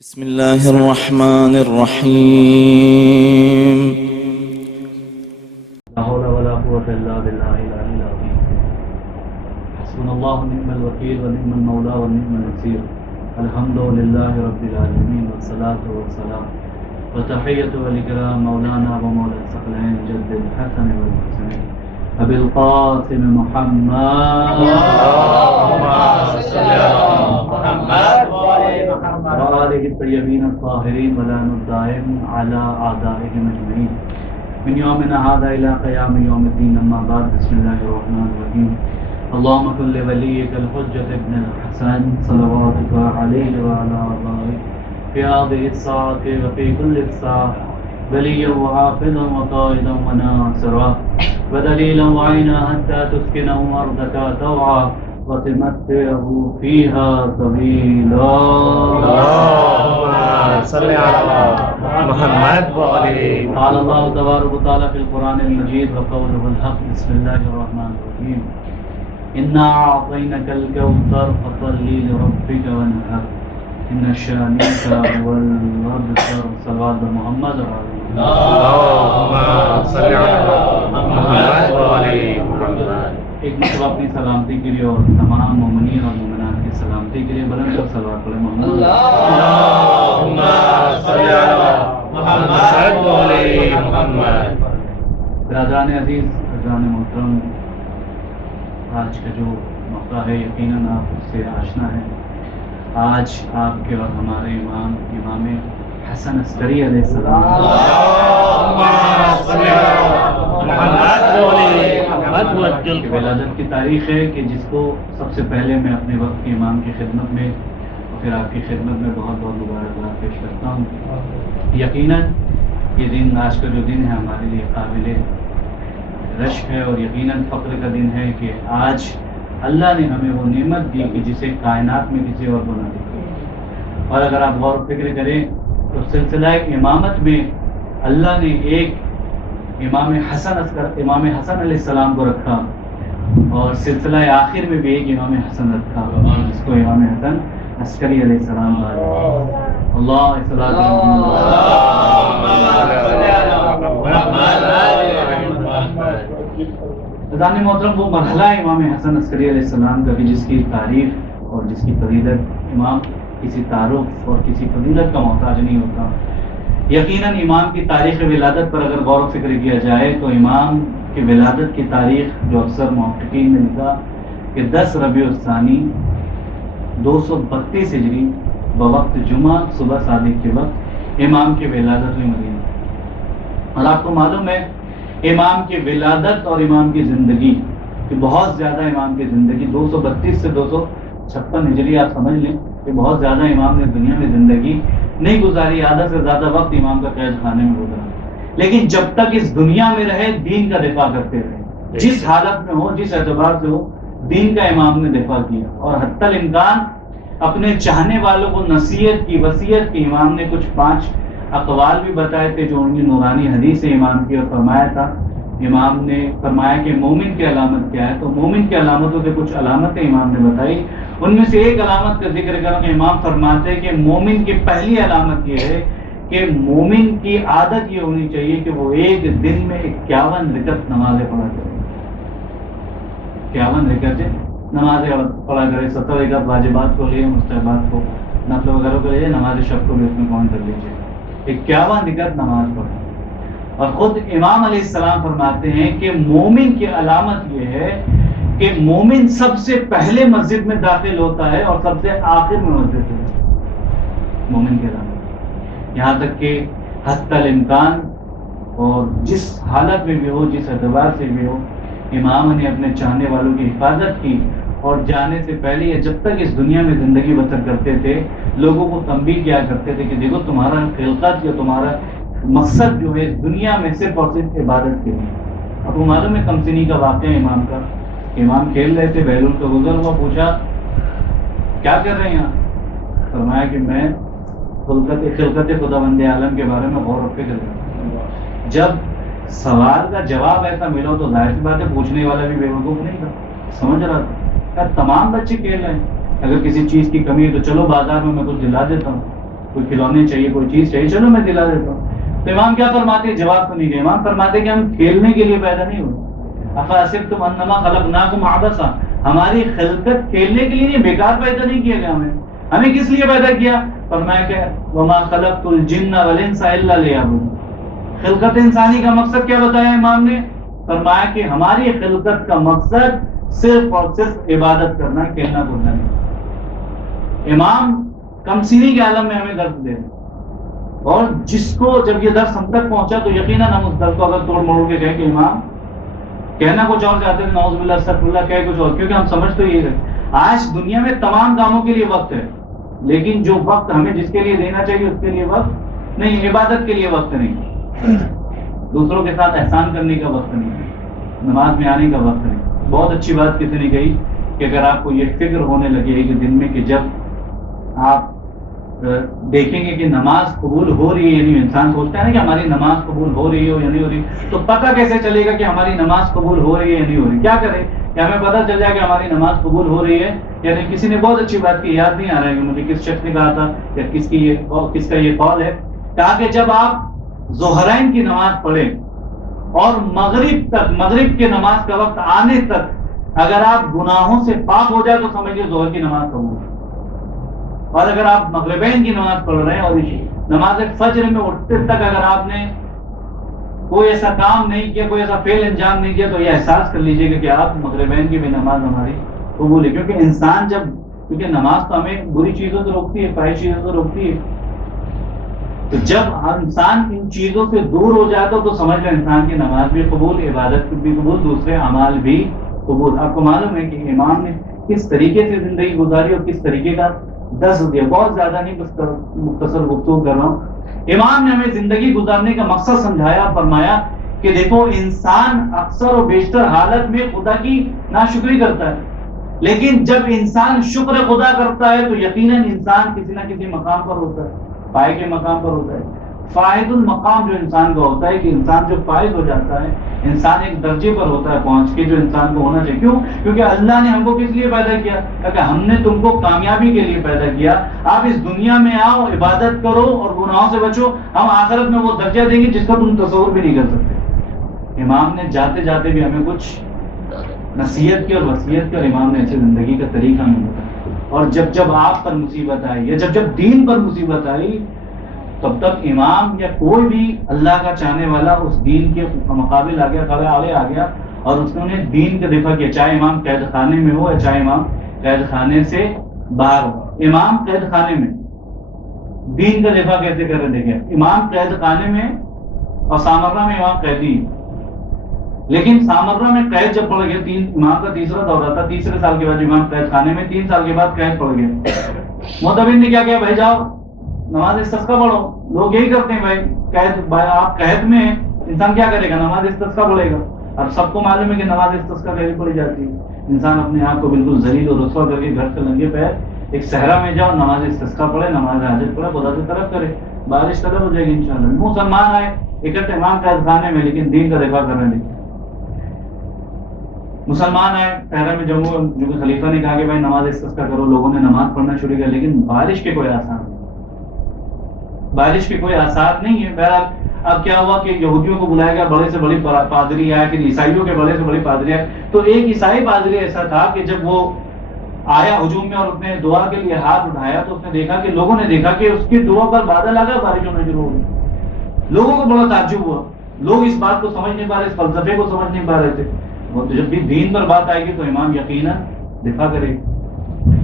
بسم الله الرحمن الرحيم. لا حول ولا قوة إلا بالله العلي العظيم. حسبنا الله ونعم الوكيل ونعم المولى ونعم النصير. الحمد لله رب العالمين والصلاة والسلام وتحية والإكرام مولانا ومولى الثقلين جد الحسن والحسين أبي القاسم محمد اللهم صل على محمد وآله الطيبين الطاهرين ولعنة الدائم على أعدائهم أجمعين من يومنا هذا إلى قيام يوم الدين. أما بعد، بسم الله الرحمن الرحيم. اللهم كن لوليك الحجة ابن الحسن صلواتك عليه وعلى آبائه في هذه الساعة وفي كل الساعة وليا وحافظا وقائدا وناصرا ودليلا وعينا حتى تسكنه أرضك طوعا وتمتعه فيها طويلا. اللهم صل على محمد وعلى قال الله تبارك وتعالى في القرآن المجيد وقوله الحق. بسم الله الرحمن الرحيم. إنا أعطيناك الكوثر فصل لربك وانحر إن شانئك هو الأبتر. صلوات محمد وعلى اللهم صل على محمد وعلى محمد. ایک مرتبہ اپنی سلامتی کے لیے اور تمام مومنین اور مومنات کی سلامتی کے لیے بلند اور صلوات پڑھیں. محمد اللهم صل على محمد وعلى محمد. برادران عزیز، حضران محترم، آج کا جو موقع ہے یقیناً آپ اس سے آشنا ہیں. آج آپ کے اور ہمارے امام حسن عسکری علیہ السلام اللهم صل على محمد وعلى محمد. کی ولادت کی تاریخ ہے کہ جس کو سب سے پہلے میں اپنے وقت کے امام کی خدمت میں اور پھر آپ کی خدمت میں بہت بہت مبارکباد پیش کرتا ہوں. یقیناً یہ دن، آج کا جو دن ہے، ہمارے لیے قابل رشک ہے اور یقیناً فخر کا دن ہے کہ آج اللہ نے ہمیں وہ نعمت دی کہ جسے کائنات میں کسی اور کو نہ دی. اور اگر آپ غور و فکر کریں تو سلسلہ امامت میں اللہ نے ایک امام حسن علیہ السلام کو رکھا اور سلسلہ آخر میں بھی ایک امام حسن رکھا جس کو امام حسن عسکری علیہ السلام کہا. اللہ عزیزان محترم، وہ مرحلہ ہے امام حسن عسکری علیہ السلام کا کہ جس کی تعریف اور جس کی فضیلت امام کسی تعارف اور کسی فضیلت کا محتاج نہیں ہوتا. یقیناً امام کی تاریخ ولادت پر اگر غور و فکر کیا جائے تو امام کی ولادت کی تاریخ جو اکثر محققین نے لکھا کہ 10 ربیع الثانی 232 ہجری بوقت جمعہ صبح صادق کے وقت امام کی ولادت ہوئی مدینہ. اور آپ کو معلوم ہے امام کی ولادت اور امام کی زندگی کہ بہت زیادہ امام کی زندگی 232 سے 256 ہجری آپ سمجھ لیں کہ بہت زیادہ امام نے دنیا میں زندگی نہیں گزاری. آدھا سے زیادہ وقت امام کا قید خانے میں گزرا، لیکن جب تک اس دنیا میں رہے دین کا دفاع کرتے رہے. جس حالت میں ہو، جس اعتبار سے ہو، دین کا امام نے دفاع کیا. اور حتی الامکان اپنے چاہنے والوں کو نصیحت کی، وصیت کی. امام نے کچھ 5 اقوال بھی بتائے تھے جو ان کی نورانی حدیث سے امام کی، اور فرمایا تھا، امام نے فرمایا کہ مومن کی علامت کیا ہے. تو مومن کی علامتوں سے کچھ علامتیں امام نے بتائی. ان میں سے ایک علامت کا ذکر کروں کہ امام فرماتے ہیں کہ مومن کی پہلی علامت یہ ہے کہ مومن کی عادت یہ ہونی چاہیے کہ وہ ایک دن میں 51 رکعت نمازیں پڑھا کرے. 51 رکعت نمازیں پڑھا کرے. 70 رکعت واجبات کو لیے، مستحبات کو، نفل وغیرہ کو لیجیے، نماز شب کو بھی اس میں کون کر لیجیے. 51 رکعت نماز پڑھے. اور خود امام علیہ السلام فرماتے ہیں کہ مومن کی علامت یہ ہے کہ مومن سب سے پہلے مسجد میں داخل ہوتا ہے اور سب سے آخر میں مسجد سے. مومن کی علامت یہاں تک کہ حتی الامکان اور جس حالت میں بھی ہو، جس اعتبار سے بھی ہو، امام نے اپنے چاہنے والوں کی حفاظت کی. اور جانے سے پہلے یا جب تک اس دنیا میں زندگی بسر کرتے تھے لوگوں کو تنبیہ کیا کرتے تھے کہ دیکھو تمہارا خلقت یا تمہارا مقصد جو ہے دنیا میں صرف اور صرف عبادت کے لیے. اب وہ معلوم ہے کمسنی کا واقعہ امام کا. امام کھیل رہے تھے، بہلول کا گزر ہوا، پوچھا کیا کر رہے ہیں یہاں؟ فرمایا کہ میں خلقت خداوند عالم کے بارے میں غور و فکر کر رہا ہوں. جب سوال کا جواب ایسا ملا تو ظاہر سی بات ہے پوچھنے والا بھی بیوقوف نہیں تھا، سمجھ رہا تھا. تمام بچے کھیل رہے ہیں، اگر کسی چیز کی کمی ہے تو چلو بازار میں کچھ دلا دیتا ہوں. کوئی کھلونے چاہیے, کوئی چیز چاہیے, چلو میں دلا دیتا ہوں. تو امام کیا فرماتے ہیں؟ جواب تو نہیں دے. امام فرماتے ہیں کہ ہم کھیلنے کے لیے پیدا نہیں ہوئے. افحسبتم انما خلقناکم عبثا, ہماری خلقت کھیلنے کے لیے نہیں, بیکار پیدا نہیں کیا گیا ہمیں کس لیے پیدا کیا؟ فرمایا کہ وما خلقت الجن والانس الا لیعبدون. خلقت انسانی کا مقصد کیا بتایا امام نے؟ فرمایا کہ ہماری خلقت کا مقصد صرف اور صرف عبادت کرنا, کھیلنا کودنا نہیں. امام کمسینی کے عالم میں ہمیں درس دے, اور جس کو جب یہ درس ہم تک پہنچا تو یقیناً ہم اس درس کو اگر توڑ موڑ کے کہیں کہ امام کہنا کچھ اور چاہتے ہیں, نعوذ باللہ استغفر اللہ, کہے کچھ اور, کیونکہ ہم سمجھ تو یہ ہے آج دنیا میں تمام کاموں کے لیے وقت ہے, لیکن جو وقت ہمیں جس کے لیے دینا چاہیے اس کے لیے وقت نہیں, عبادت کے لیے وقت نہیں, دوسروں کے ساتھ احسان کرنے کا وقت نہیں, نماز میں آنے کا وقت نہیں. بہت اچھی بات کسی نے کہی کہ اگر آپ کو یہ فکر ہونے لگے کہ دن میں کہ جب آپ دیکھیں گے کہ نماز قبول ہو رہی ہے, یعنی انسان سوچتا ہے نا کہ ہماری نماز قبول ہو رہی ہو یا نہیں ہو رہی, تو پتہ کیسے چلے گا کہ ہماری نماز قبول ہو رہی ہے یا نہیں ہو رہی؟ کیا کرے کہ ہمیں پتہ چل جائے کہ ہماری نماز قبول ہو رہی ہے. یعنی کسی نے بہت اچھی بات کی, یاد نہیں آ رہا ہے کہ مجھے کس شخص نے کہا تھا یا کس کا یہ قول ہے, کہا کہ جب آپ ظہرین کی نماز پڑھیں اور مغرب کے نماز کا وقت آنے تک اگر آپ گناہوں سے پاک ہو جائے تو سمجھیے ظہر کی نماز قبول ہے. اور اگر آپ مغربین کی نماز پڑھ رہے ہیں اور نماز فجر میں اٹھتے تک اگر آپ نے کوئی ایسا کام نہیں کیا, کوئی ایسا فعل انجام نہیں کیا, تو یہ احساس کر لیجئے کہ آپ مغربین کی بھی نماز ہماری قبول ہے. کیونکہ انسان کیونکہ نماز تو ہمیں بری چیزوں سے روکتی ہے, فحش چیزوں سے روکتی ہے, تو جب انسان ان چیزوں سے دور ہو جاتا تو سمجھ لیں انسان کی نماز بھی قبول, عبادت بھی قبول, دوسرے اعمال بھی قبول. آپ کو معلوم ہے کہ امام نے کس طریقے سے زندگی گزاری اور کس طریقے کا درس دیا. بہت زیادہ نہیں, بس مختصر گفتگو کر رہا ہوں. امام نے ہمیں زندگی گزارنے کا مقصد سمجھایا, فرمایا کہ دیکھو انسان اکثر و بیشتر حالت میں خدا کی ناشکری کرتا ہے, لیکن جب انسان شکر خدا کرتا ہے تو یقیناً انسان کسی نہ کسی مقام پر ہوتا ہے, پائے کے مقام پر ہوتا ہے. فائد المقام جو انسان کا ہوتا ہے کہ انسان جو فائز ہو جاتا ہے, انسان ایک درجے پر ہوتا ہے پہنچ کے جو انسان کو ہونا چاہیے. کیوں؟ کیونکہ اللہ نے ہم کو کس لیے پیدا کیا؟ کہ ہم نے تم کو کامیابی کے لیے پیدا کیا. آپ اس دنیا میں آؤ, عبادت کرو اور گناہوں سے بچو, ہم آخرت میں وہ درجہ دیں گے جس کا تم تصور بھی نہیں کر سکتے. امام نے جاتے جاتے بھی ہمیں کچھ نصیحت کی اور وصیت کی, اور امام نے ایسے زندگی کا طریقہ ہمیں بتایا. اور جب آپ پر مصیبت آئی یا جب دین پر مصیبت آئی, تب تک امام یا کوئی بھی اللہ کا چاہنے والا اس دین کے مقابل آ گیا اور اس نے دین کا دفاع کیا, چاہے امام قید خانے میں ہو یا چاہے امام قید خانے سے باہر ہو. امام قید خانے میں دین کا دفاع کیسے کر رہے دیکھیں, امام قید خانے میں اور سامرہ میں امام قیدی, لیکن سامرہ میں قید جب پڑ گیا, امام کا تیسرا دورہ تھا, تیسرے سال کے بعد امام قید خانے میں, 3 سال کے بعد قید پڑ گیا. معتمد نے کیا کیا, بھائی جاؤ نماز استسقا پڑھو. لوگ یہی کرتے ہیں بھائی آپ قید میں انسان کیا کرے گا, نماز استسقا پڑھے گا. اب سب کو معلوم ہے کہ نماز استسقا کیسے پڑھی جاتی ہے. انسان اپنے آپ کو بالکل ذلیل اور رسوا کر کے گھر سے ننگے پیر ایک صحرا میں جاؤ, نماز استسقا پڑھے, نماز حاجت پڑھے, خدا سے طلب کرے, بارش طلب ہو جائے گی انشاءاللہ. مسلمان آئے اکٹھے امام قید خانے میں, لیکن دین کا دفاع کر رہے ہیں. مسلمان آئے صحرا میں, جو کہ خلیفہ نے کہا کہ بھائی نماز استسقا کرو, لوگوں نے نماز پڑھنا شروع کیا, لیکن بارش کے کوئی آثار نہیں, بارش کے کوئی آثار نہیں ہے. بہرحال اب کیا ہوا کہ یہودیوں کو بلایا گیا, بڑے سے بڑی پادری آیا, پھر عیسائیوں کے بڑے سے بڑی پادری آئے. تو ایک عیسائی پادری ایسا تھا کہ جب وہ آیا ہجوم میں اور اس نے دعا کے لیے ہاتھ اٹھایا تو اس نے دیکھا کہ لوگوں نے دیکھا کہ اس کی دعا پر بادل آ گیا, بارش ہونا شروع ہو گئی. لوگوں کو بڑا تعجب ہوا, لوگ اس بات کو سمجھ نہیں پا رہے, اس فلسفے کو سمجھ نہیں پا رہے تھے. جب بھی دین پر بات آئے گی تو امام یقیناً دفاع کرے گی.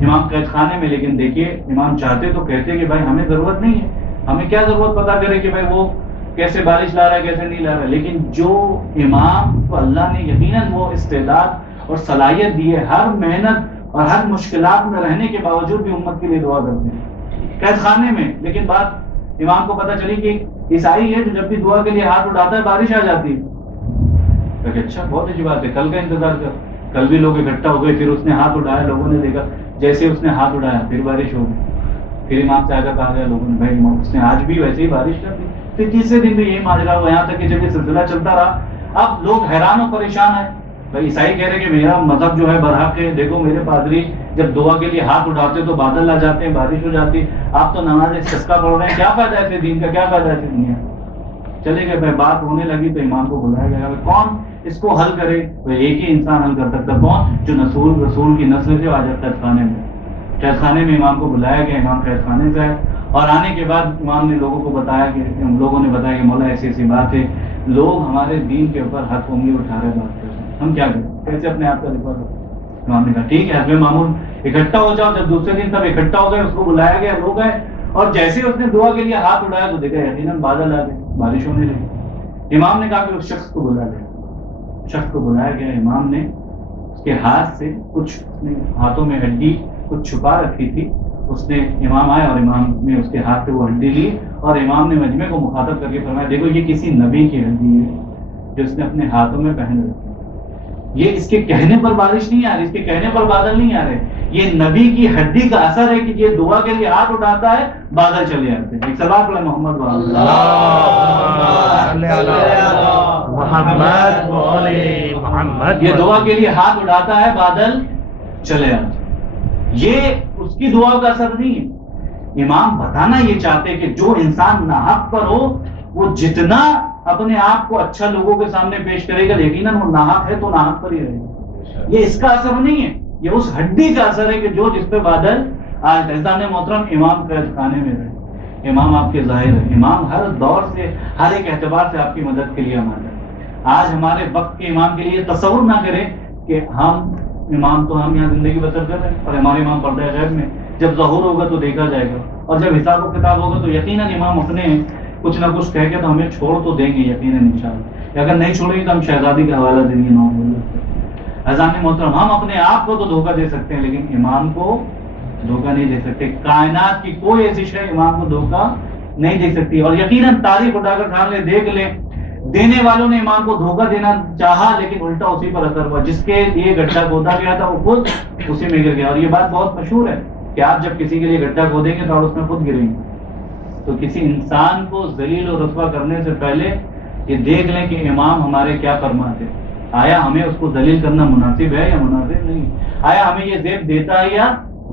امام قید خانے میں, لیکن دیکھیے امام چاہتے تو کہتے کہ بھائی ہمیں ضرورت نہیں ہے, ہمیں کیا ضرورت پتا کرے کہ بھائی وہ کیسے بارش لا رہا ہے کیسے نہیں لا رہا ہے. لیکن جو امام کو اللہ نے یقیناً وہ استعداد اور صلاحیت دی ہے, ہر محنت اور ہر مشکلات میں رہنے کے باوجود بھی امت کے لیے دعا کرتے ہیں قید خانے میں. لیکن بات امام کو پتا چلی کہ عیسائی ہے جو جب بھی دعا کے لیے ہاتھ اٹھاتا ہے بارش آ جاتی ہے. کہ اچھا بہت اچھی بات ہے, کل کا انتظار کر. کل بھی لوگ اکٹھا ہو گئے, پھر اس نے ہاتھ اٹھایا, لوگوں نے دیکھا, جیسے اس نے ہاتھ اٹھایا پھر بارش ہو گئی. پھر امام سے آگے کہا گیا لوگوں نے, بھائی اس نے آج بھی ویسے ہی بارش کر دی. پھر تیسرے دن بھی یہی ماجرا ہوا, یہاں تک کہ جب یہ سلسلہ چلتا رہا, اب لوگ حیران و پریشان ہیں بھائی عیسائی کہہ رہے ہیں کہ میرا مذہب جو ہے برحق ہے، دیکھو میرے پادری جب دعا کے لیے ہاتھ اٹھاتے تو بادل آ جاتے ہیں، بارش ہو جاتی ہے، آپ تو نماز استسقا پڑھ رہے ہیں، کیا فائدہ ہے دین کا، کیا فائدہ ہے دنیا؟ چلے گئے بھائی، بات ہونے لگی تو امام کو بلایا گیا، کون اس کو حل کرے؟ ایک ہی انسان حل کر سکتا، کون؟ جو رسول کی نسل سے آ جاتا ہے خانے میں۔ قید خانے میں امام کو بلایا گیا، امام قید خانے سے آئے، اور آنے کے بعد امام نے لوگوں کو بتایا کہ لوگوں نے بتایا کہ مولا ایسی ایسی بات ہے، لوگ ہمارے دین کے اوپر ہاتھ انگلی اٹھا رہے بات کر رہے ہیں، ہم کیا کریں، کیسے اپنے آپ کا دفاع کریں؟ امام نے کہا ٹھیک ہے حزب معمول اکٹھا ہو جاؤ۔ جب دوسرے دن سب اکٹھا ہو گئے، اس کو بلایا گیا، لوگ آئے، اور جیسے ہی اس نے دعا کے لیے ہاتھ اٹھایا تو دیکھا یقیناً بادل آ گئے، بارش ہونے لگی۔ امام نے کہا کہ اس شخص کو بلا لیا، شخص کو بلایا گیا، امام نے اس کے ہاتھ سے کچھ ہاتھوں میں ہڈی کچھ چھپا رکھی تھی، اس نے امام آئے اور امام نے اس کے ہاتھ سے وہ ہڈی لی، اور امام نے مجمع کو مخاطب کر کے فرمایا دیکھو یہ کسی نبی کی ہڈی ہے جو اس نے اپنے ہاتھوں میں پہن رکھی، یہ اس کے کہنے پر بارش نہیں آ رہی، اس کے کہنے پر بادل نہیں آ رہے، یہ نبی کی ہڈی کا اثر ہے کہ یہ دعا کے لیے ہاتھ اٹھاتا ہے بادل چلے آتے ہیں۔ ایک سلام علی محمد محمد، یہ دعا کے لیے ہاتھ اٹھاتا ہے بادل چلے آتے ہیں، یہ اس کی دعا کا اثر نہیں ہے۔ امام بتانا یہ چاہتے کہ جو انسان ناحق پر ہو وہ جتنا اپنے آپ کو اچھا لوگوں کے سامنے پیش کرے گا یقیناً وہ ناحق ہے تو ناحق پر ہی رہے گا، یہ اس کا اثر نہیں ہے، یہ اس ہڈی کا اثر ہے کہ جو جس پہ بادل آج عزیزان محترم امام قید خانے میں رہے، امام آپ کے ظاہر ہے، امام ہر دور سے ہر ایک اعتبار سے آپ کی مدد کے لیے آمادہ ہے۔ آج ہمارے وقت کے امام کے لیے تصور نہ کریں کہ ہم امام تو ہم یہاں زندگی بسر کر رہے ہیں اور ہمارے امام پردہ غیب میں، جب ظہور ہوگا تو دیکھا جائے گا، اور جب حساب و کتاب ہوگا تو یقیناً امام اپنے کچھ نہ کچھ کہہ کے تو ہمیں چھوڑ تو دیں گے یقیناً انشاءاللہ، اگر نہیں چھوڑیں گے تو ہم شہزادی کا حوالہ دیں گے۔ عزیزان محترم، ہم اپنے آپ کو تو دھوکہ دے سکتے ہیں لیکن امام کو دھوکہ نہیں دے سکتے، کائنات کی کوئی ایسی شے امام کو دھوکہ نہیں دے سکتی، اور یقیناً تاریخ اٹھا کر ٹھان لے، دیکھ لیں دینے والوں نے امام کو دھوکہ دینا چاہا لیکن الٹا اسی پر اثر ہوا، جس کے لیے گڈھا کھودا گیا تھا وہ خود اسی میں گر گیا، اور یہ بات بہت مشہور ہے کہ آپ جب کسی کے لیے گڈھا کھودیں گے تو آپ اس میں خود گریں گے۔ تو کسی انسان کو ذلیل و رسوا کرنے سے پہلے یہ دیکھ لیں کہ امام ہمارے کیا فرماتے ہیں، آیا ہمیں اس کو ذلیل کرنا مناسب ہے یا مناسب نہیں، آیا ہمیں یہ زیب دیتا ہے یا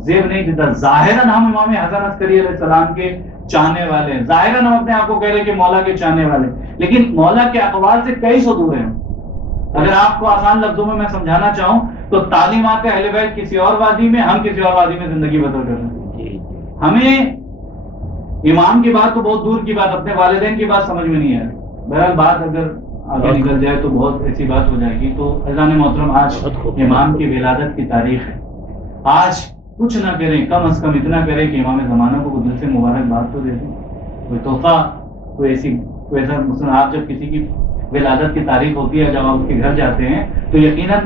زیب نہیں دیتا۔ ظاہراً ہم امام حسن عسکری علیہ السلام کے چاہنے والے ہیں، ظاہراً ہم اپنے آپ کو کہہ رہے ہیں کہ مولا کے چاہنے والے، لیکن مولا کے اقوال سے کئی سو دور ہیں۔ اگر آپ کو آسان لفظوں میں سمجھانا چاہوں تو تعلیمات اہل بیت کسی اور وادی میں، ہم کسی اور وادی میں زندگی بسر کر رہے ہیں۔ ہمیں امام کی بات تو بہت دور کی بات، اپنے والدین کی بات سمجھ میں نہیں آ رہی، بہرحال بات اگر آگے نکل جائے تو بہت ایسی بات ہو جائے گی۔ تو عزیزان محترم، آج امام کی ولادت کی تاریخ ہے، آج کچھ نہ کریں، کم از کم اتنا کریں کہ امام زمانہ کو دل سے مبارکباد تو دے دیں، کوئی تحفہ، کوئی ایسا مثلا آپ جب کسی کی ولادت کی تاریخ ہوتی ہے، جب آپ اس کے گھر جاتے ہیں تو یقیناً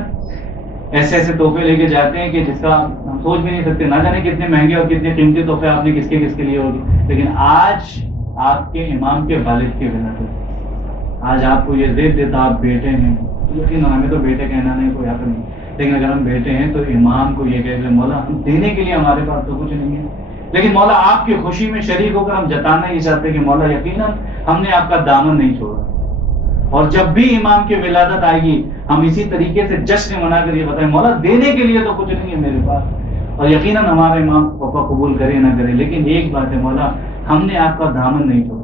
ایسے ایسے تحفے لے کے جاتے ہیں کہ جس کا ہم سوچ بھی نہیں سکتے، نہ جانے کتنے مہنگے اور کتنے قیمتی تحفے آپ نے کس کے لیے ہوگی۔ لیکن آج آپ کے امام کے والد کی ولادت، آج آپ کو یہ زیب دیتا آپ بیٹے ہیں، یقیناً ہمیں تو بیٹے کہنا نہیں کوئی حق نہیں، لیکن اگر ہم بیٹے ہیں تو امام کو یہ کہہ کہ مولا ہم دینے کے لیے ہمارے پاس تو کچھ نہیں ہے، لیکن مولا آپ کی خوشی میں شریک ہو کر ہم جتانا یہ چاہتے کہ مولا یقیناً ہم نے آپ کا دامن نہیں چھوڑا، اور جب بھی امام کی ولادت آئے گی ہم اسی طریقے سے جشن منا کر یہ بتائیں مولا دینے کے لیے تو کچھ نہیں ہے میرے پاس، اور یقیناً ہمارے امام پاپا قبول کرے نہ کرے، لیکن ایک بات ہے مولا ہم نے آپ کا دامن نہیں چھوڑا،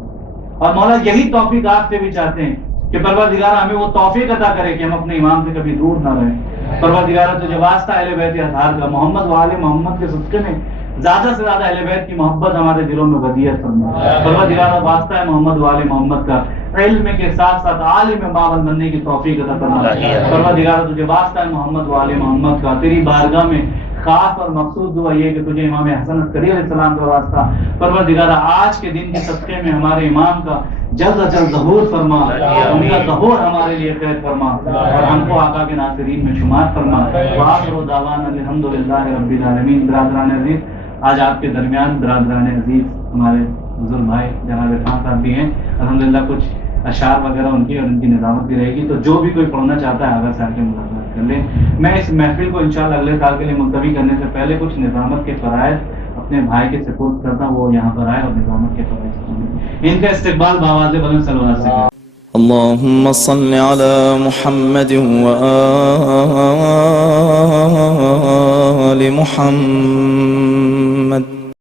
اور مولا یہی توفیق آپ سے بھی چاہتے ہیں کہ پروردگارہ ہمیں وہ توفیق عطا کرے کہ ہم اپنے امام سے کبھی دور نہ رہیں۔ پروردگارہ تجھے واسطہ اہل بیت اطہار کا، محمد و آل محمد کے صدقے میں زیادہ سے زیادہ اہل بیت کی محبت ہمارے دلوں میں ودیعت فرما۔ پروردگارہ واسطہ ہے محمد و آل محمد کا، علم کے ساتھ ساتھ عالم باول بننے کی توفیق عطا فرما۔ پروردگارہ تجھے واسطہ ہے محمد و آل محمد کا، تیری بارگاہ میں خاص اور مخصوص دعا یہ کہ تجھے امام حسن عسکری علیہ السلام کا واسطہ پروردگارہ آج کے دن کے صدقے میں ہمارے امام کا جلد از جلد ظہور فرما، ان کا ظہور ہمارے لیے خیر فرما، اور ہم کو آقا کے ناصرین میں شمار فرما۔ وآخر دعوانا الحمدللہ رب العالمین۔ برادران عزیز، آج آپ کے درمیان برادران عزیز ہمارے بزرگ بھائی جناب خان صاحب بھی ہیں، الحمدللہ کچھ اشعار وغیرہ ان کی اور ان کی نظامت بھی رہے گی، تو جو بھی کوئی پڑھنا چاہتا ہے آگا سے آ کے ملاقات کر لیں۔ میں اس محفل کو انشاءاللہ اگلے سال کے لیے ملتوی کرنے سے پہلے کچھ نظامت کے فرائض اپنے بھائی کے سپورٹ کرتا ہوں، وہ یہاں پر آئے اور نظامت کے فرائض ان کا استقبال بآواز بلند صلوات سے کریں۔ اللهم صل على محمد وآل محمد